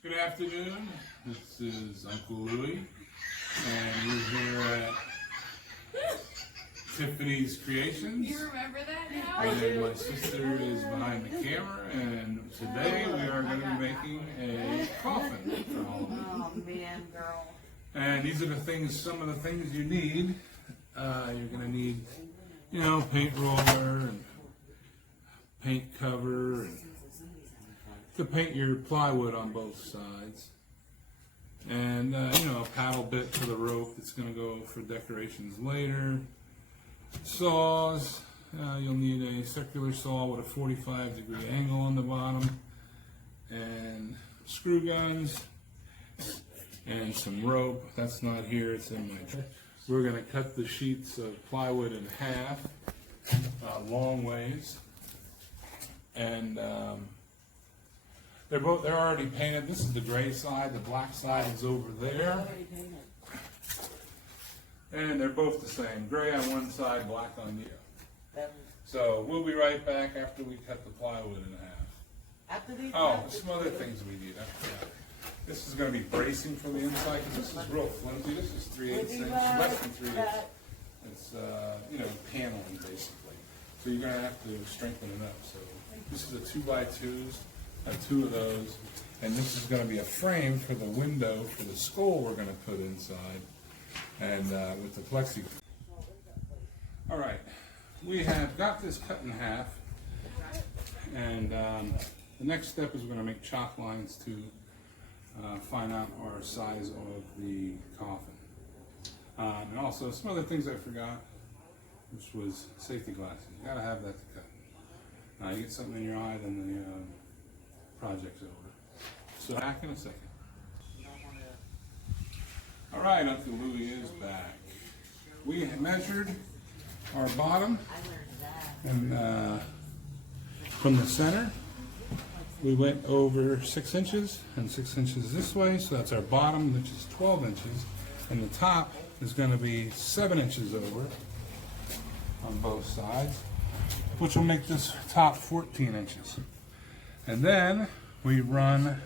Good afternoon. This is Uncle Louie, and we're here at Tiffany's Creations. You remember that now? And my sister is behind the camera, and today we are going to be making a coffin for all of them. Oh man, girl. And these are some of the things you need. You're going to need, paint roller and paint cover, and to paint your plywood on both sides. And, a paddle bit for the rope that's going to go for decorations later. Saws. You'll need a circular saw with a 45-degree angle on the bottom. And screw guns. And some rope. That's not here, it's in my tray. We're going to cut the sheets of plywood in half, long ways. And they're already painted. This is the gray side, the black side is over there. And they're both the same, gray on one side, black on the other. So we'll be right back after we cut the plywood in half. Some other things we need. This is going to be bracing for the inside, because this is real flimsy. This is 3/8 inch, less than 3/8. It's, paneling basically. So you're going to have to strengthen it up. So this is a 2x2s. Have 2 of those. And this is going to be a frame for the window for the skull we're going to put inside. And with the plexiglass. All right. We have got this cut in half. And the next step is we're going to make chalk lines to find out our size of the coffin. And also some other things I forgot, which was safety glasses. You gotta have that to cut. You get something in your eye, then the project's over. So back in a second. All right, Uncle Louie is back. We measured our bottom, and from the center, we went over 6 inches and 6 inches this way, so that's our bottom, which is 12 inches, and the top is going to be 7 inches over on both sides, which will make this top 14 inches. And then we run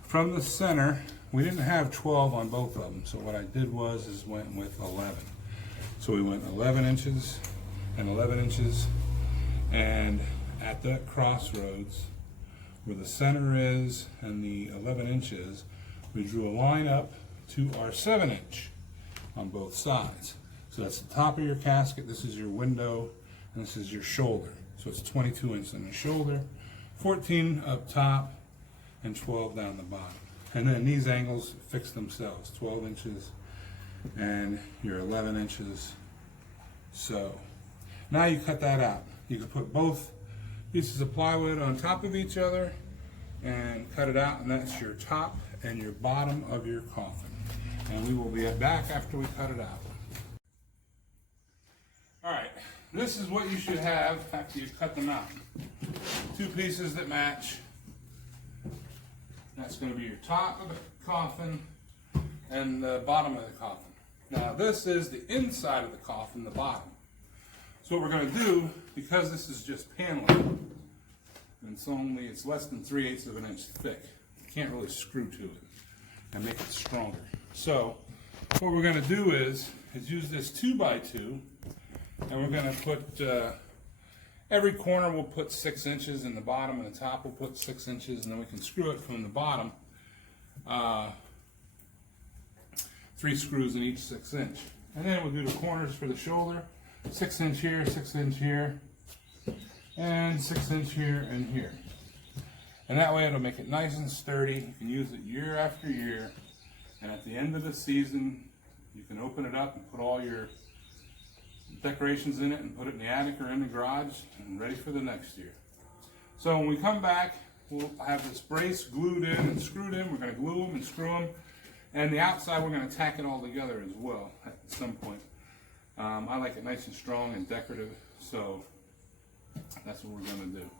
from the center. We didn't have 12 on both of them, so what I did was went with 11. So we went 11 inches and 11 inches, and at that crossroads where the center is and the 11 inches, we drew a line up to our 7 inch on both sides. So that's the top of your casket, this is your window, and this is your shoulder. So it's 22 inches on the shoulder, 14 up top, and 12 down the bottom. And then these angles fix themselves, 12 inches and your 11 inches. So now you cut that out. You can put both pieces of plywood on top of each other and cut it out, and that's your top and your bottom of your coffin. And we will be back after we cut it out. All right, this is what you should have after you cut them out. 2 pieces that match. That's going to be your top of the coffin and the bottom of the coffin. Now this is the inside of the coffin, the bottom. So what we're going to do, because this is just paneling, and it's less than 3/8 of an inch thick, you can't really screw to it and make it stronger. So what we're going to do is use this 2x2, and we're going to put, every corner we'll put 6 inches, and the bottom and the top we'll put 6 inches, and then we can screw it from the bottom, 3 screws in each 6 inch. And then we'll do the corners for the shoulder. 6 inch here, 6 inch here, and 6 inch here and here. And that way it'll make it nice and sturdy. You can use it year after year. And at the end of the season, you can open it up and put all your decorations in it and put it in the attic or in the garage and ready for the next year. So when we come back, we'll have this brace glued in and screwed in. We're going to glue them and screw them. And the outside, we're going to tack it all together as well at some point. I like it nice and strong and decorative, so that's what we're going to do.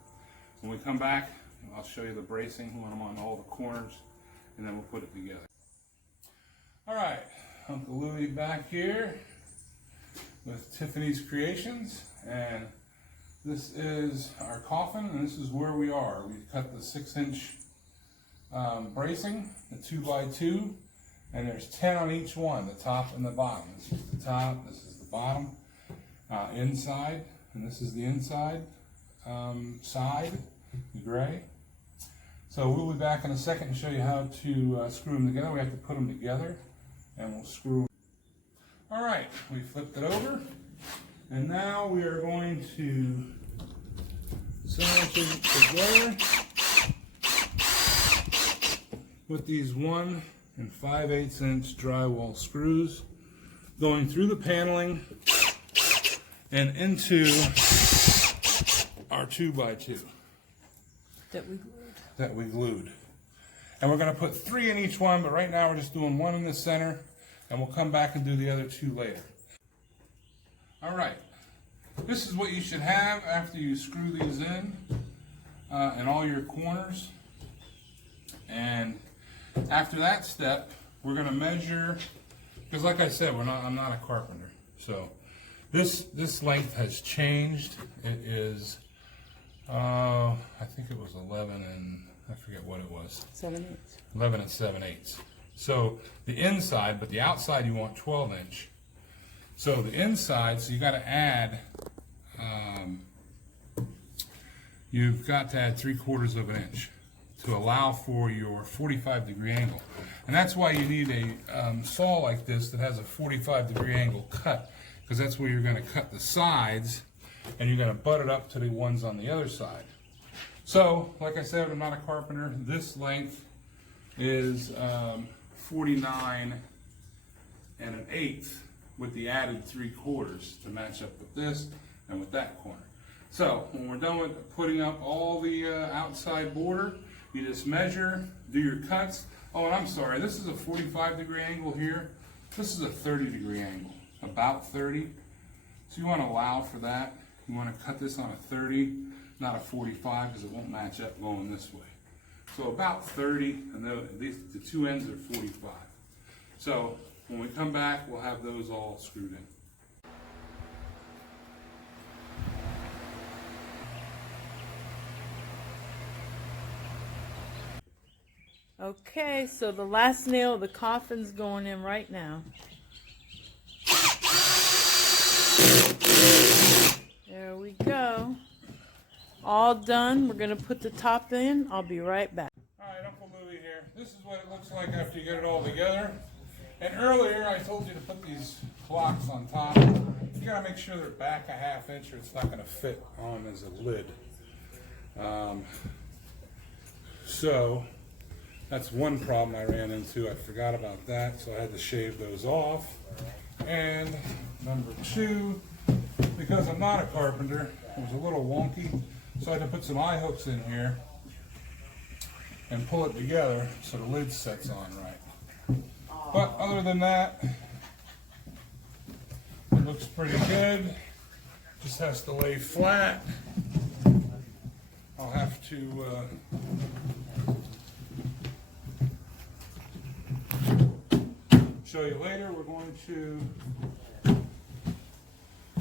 When we come back, I'll show you the bracing when I'm on all the corners, and then we'll put it together. All right, Uncle Louie back here with Tiffany's Creations, and this is our coffin, and this is where we are. We cut the 6 inch bracing, the 2x2, and there's 10 on each one, the top and the bottom. This is the top, this is the bottom, inside, and this is the inside side, the gray. So we'll be back in a second and show you how to screw them together. We have to put them together, and we'll screw them. All right, we flipped it over, and now we are going to sandwich it together with these 1 5/8 inch drywall screws going through the paneling and into our 2x2 that we glued. And we're going to put 3 in each one, but right now we're just doing 1 in the center, and we'll come back and do the other 2 later. All right, this is what you should have after you screw these in all your corners. And after that step, we're going to measure, because like I said, I'm not a carpenter. So this length has changed. It is, I think it was 11 and I forget what it was. 7/8. 11 and 7/8. So the inside, but the outside you want 12 inch. So the inside, so you got to add, you've got to add 3/4 of an inch to allow for your 45-degree angle. And that's why you need a saw like this that has a 45-degree angle cut, because that's where you're going to cut the sides and you're going to butt it up to the ones on the other side. So, like I said, I'm not a carpenter. This length is 49 1/8 with the added 3/4 to match up with this and with that corner. So, when we're done with putting up all the outside border, you just measure, do your cuts. Oh, and I'm sorry, this is a 45-degree angle here. This is a 30-degree angle, about 30. So you want to allow for that. You want to cut this on a 30, not a 45, because it won't match up going this way. So about 30, and the 2 ends are 45. So when we come back, we'll have those all screwed in. Okay, so the last nail of the coffin's going in right now. There we go. All done. We're going to put the top in. I'll be right back. Alright, Uncle Louie here. This is what it looks like after you get it all together. And earlier I told you to put these blocks on top. You got to make sure they're back a 1/2 inch or it's not going to fit on as a lid. So that's one problem I ran into. I forgot about that, so I had to shave those off. And number 2, because I'm not a carpenter, it was a little wonky, so I had to put some eye hooks in here and pull it together so the lid sets on right. But other than that, it looks pretty good. Just has to lay flat. I'll have to show you later. We're going to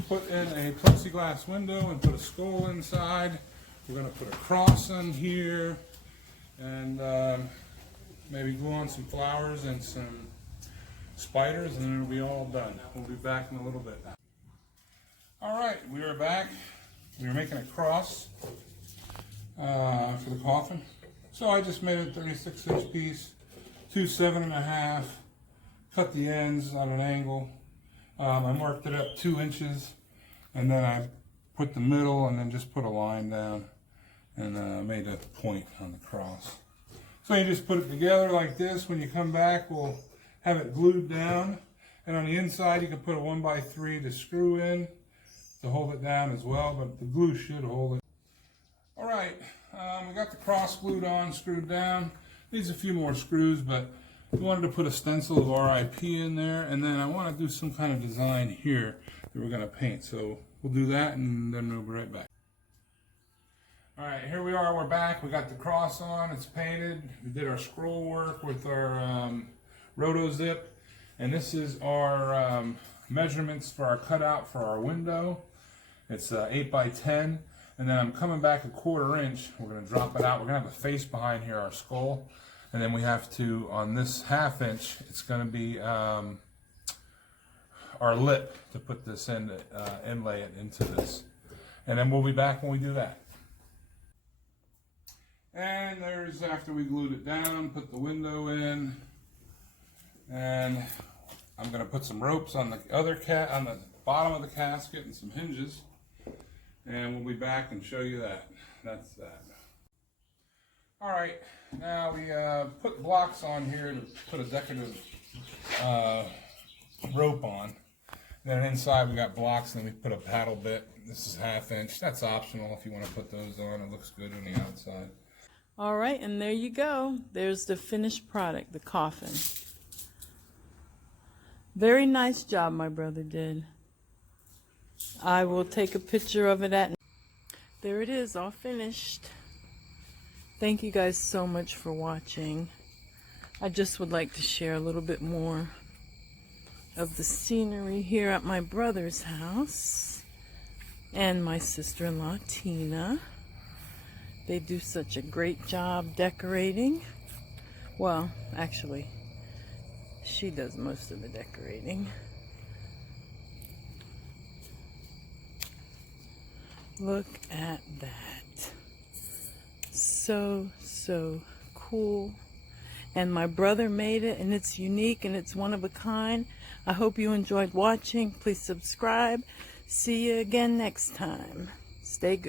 put in a plexiglass window and put a skull inside. We're going to put a cross in here and maybe glue on some flowers and some spiders, and then it'll be all done. We'll be back in a little bit now. All right, we are back. We were making a cross for the coffin. So I just made a 36-inch piece, 2 7.5, cut the ends on an angle. I marked it up 2 inches, and then I put the middle and then just put a line down and made a point on the cross. So you just put it together like this. When you come back, we'll have it glued down, and on the inside you can put a 1x3 to screw in to hold it down as well, but the glue should hold it. All right, we got the cross glued on, screwed down. Needs a few more screws, but we wanted to put a stencil of RIP in there, and then I want to do some kind of design here that we're going to paint. So we'll do that, and then we'll be right back. All right, here we are. We're back. We got the cross on. It's painted. We did our scroll work with our roto zip, and this is our measurements for our cutout for our window. It's 8x10, and then I'm coming back a 1/4 inch. We're going to drop it out. We're going to have a face behind here, our skull. And then we have to, on this 1/2 inch, it's going to be our lip to put this in, inlay it into this. And then we'll be back when we do that. And there's, after we glued it down, put the window in, and I'm going to put some ropes on the other on the bottom of the casket and some hinges, and we'll be back and show you that. That's that. All right, now we put blocks on here to put a decorative rope on. Then inside we got blocks, and then we put a paddle bit. This is 1/2 inch. That's optional if you want to put those on. It looks good on the outside. All right, and there you go. There's the finished product, the coffin. Very nice job my brother did. I will take a picture of it at. There it is, all finished. Thank you guys so much for watching. I just would like to share a little bit more of the scenery here at my brother's house and my sister-in-law Tina. They do such a great job decorating. Well, actually, she does most of the decorating. Look at that. So cool. And my brother made it, and it's unique and it's one of a kind. I hope you enjoyed watching. Please subscribe. See you again next time. Stay good.